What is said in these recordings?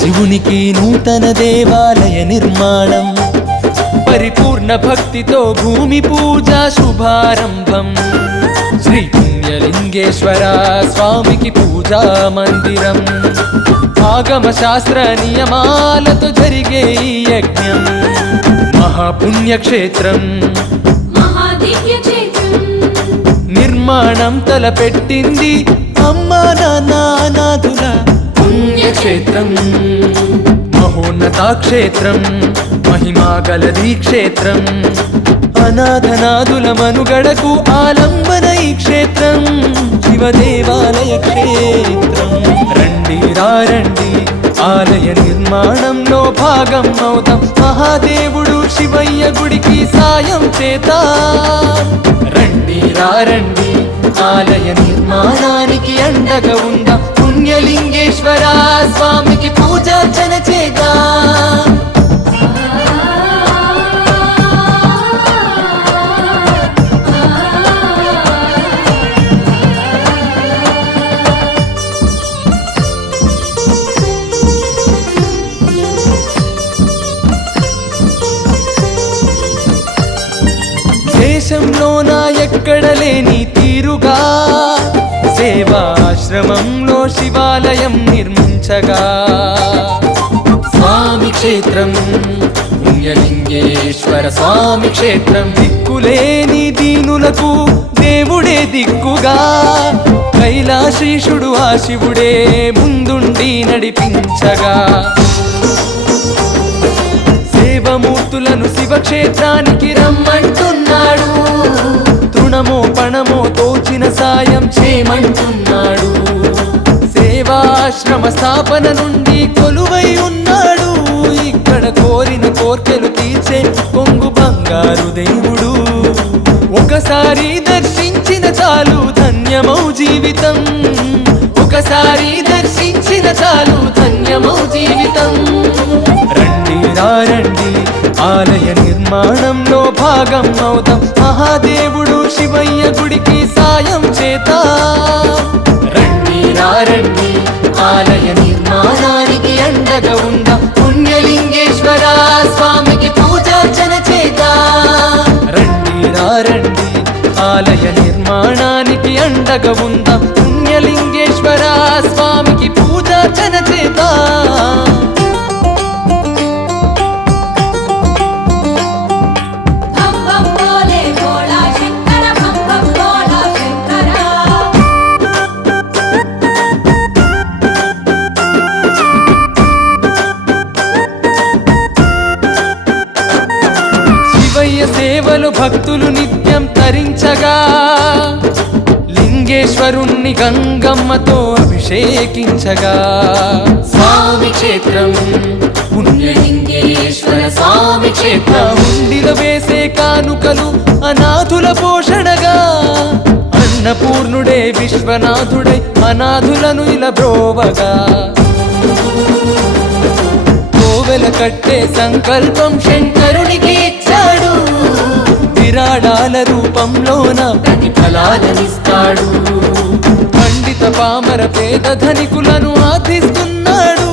శివునికి నూతన దేవాలయ నిర్మాణం, పరిపూర్ణ భక్తితో భూమి పూజ శుభారంభం. శ్రీ పుణ్యలింగేశ్వర స్వామికి పూజా మందిరం, ఆగమ శాస్త్ర నియమాలతో జరిగే ఈ యజ్ఞం. మహాపుణ్యక్షేత్రం నిర్మాణం తలపెట్టింది అమ్మా నానాదుల పుణ్యక్షేత్రం. మహోన్నతాక్షేత్రం, మహిమా గలదీ క్షేత్రం. అనాథనాదుల మనుగడకు ఆలంబన ఈ క్షేత్రం, శివదేవాలయ క్షేత్రం. రండి రండి ఆలయ నిర్మాణంలో భాగం అవుతాం, మహాదేవుడు శివయ్య గుడికి సాయం చేద్దాం. రండి రండి ఆలయ నిర్మాణానికి అండగా ఉందాం, పుణ్యలింగేశ్వర స్వామికి పూజార్చన చేద్దాం. దేశంలోన ఎక్కడ లేని తీరుగా సేవాశ్రమంలో శివాలయం నిర్మించగా, స్వామి క్షేత్రం పుణ్యలింగేశ్వర స్వామి క్షేత్రం. దిక్కులేని దీనులకు దేవుడే దిక్కుగా, కైలాశీషుడు ఆ శివుడే ముందుండి నడిపించగా, సేవమూర్తులను శివక్షేత్రానికి రమ్మంటున్నాడు. తృణమో పణమో తోచిన సాయం చేయమంటున్నాడు. సేవాశ్రమ స్థాపన నుండి కొలువై ఉన్నాడు. ఇక్కడ కోరిన కోర్కెలు తీర్చే కొంగు బంగారు దేవుడు. ఒకసారి దర్శించిన చాలు ధన్యమౌ జీవితం, ఒకసారి దర్శించిన చాలు ధన్యమౌ జీవితం. రండి రండి ఆలయ నిర్మాణంలో భాగం అవుతాం, మహాదేవుడు శివయ్య గుడికి సాయం చేద్దాం. రండి రండి ఆలయ నిర్మాణానికి అండగా ఉందాం, పుణ్యలింగేశ్వర స్వామికి పూజార్చన చేద్దాం. రండి రండి ఆలయ నిర్మాణానికి అండగా ఉందాం, పుణ్యలింగేశ్వర స్వామికి పూజార్చన చేద్దాం. సేవలు భక్తులు నిత్యం తరించగా, లింగేశ్వరుణ్ణి గంగమ్మతో అభిషేకించగా, స్వామి క్షేత్రం పుణ్యలింగేశ్వర స్వామి క్షేత్రం. హుండీలో వేసే కానుకలు అనాథుల పోషణగా, అన్నపూర్ణుడే విశ్వనాథుడై అనాథులను ఇలా బ్రోవగా, కోవెల కట్టే సంకల్పం శంకరునికి ఇచ్చాడు. విరాళాల రూపంలోన ప్రతిఫలాలనిస్తాడు. పండిత పామర పేద ధనికులను ఆర్థిస్తున్నాడు.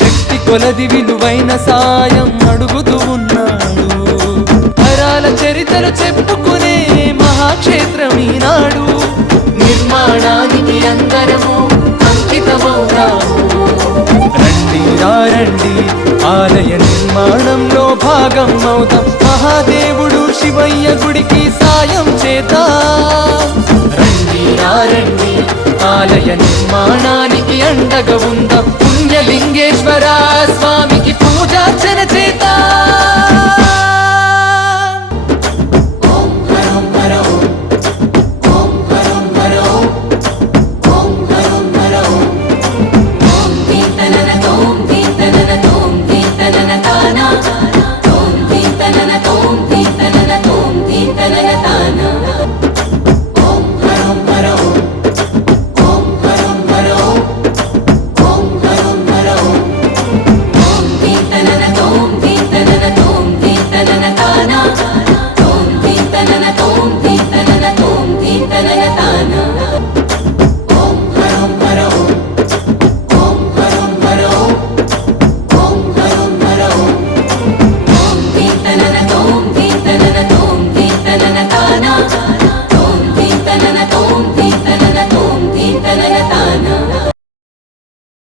శక్తి కొలది విలువైన సాయం అడుగుతూ ఉన్నాడు. తరాల చరిత్రలు చెప్పుకునే మహాక్షేత్రం ఈనాడు. నిర్మాణానికి అందరము అంకితమవుతాము. రండి రండి ఆలయ నిర్మాణంలో భాగం అవుతాం, మహాదేవుడు శివయ్య గుడికి సాయం చేద్దాం. రండి రండి ఆలయ నిర్మాణానికి అండగా ఉందాం, పుణ్యలింగేశ్వర స్వామి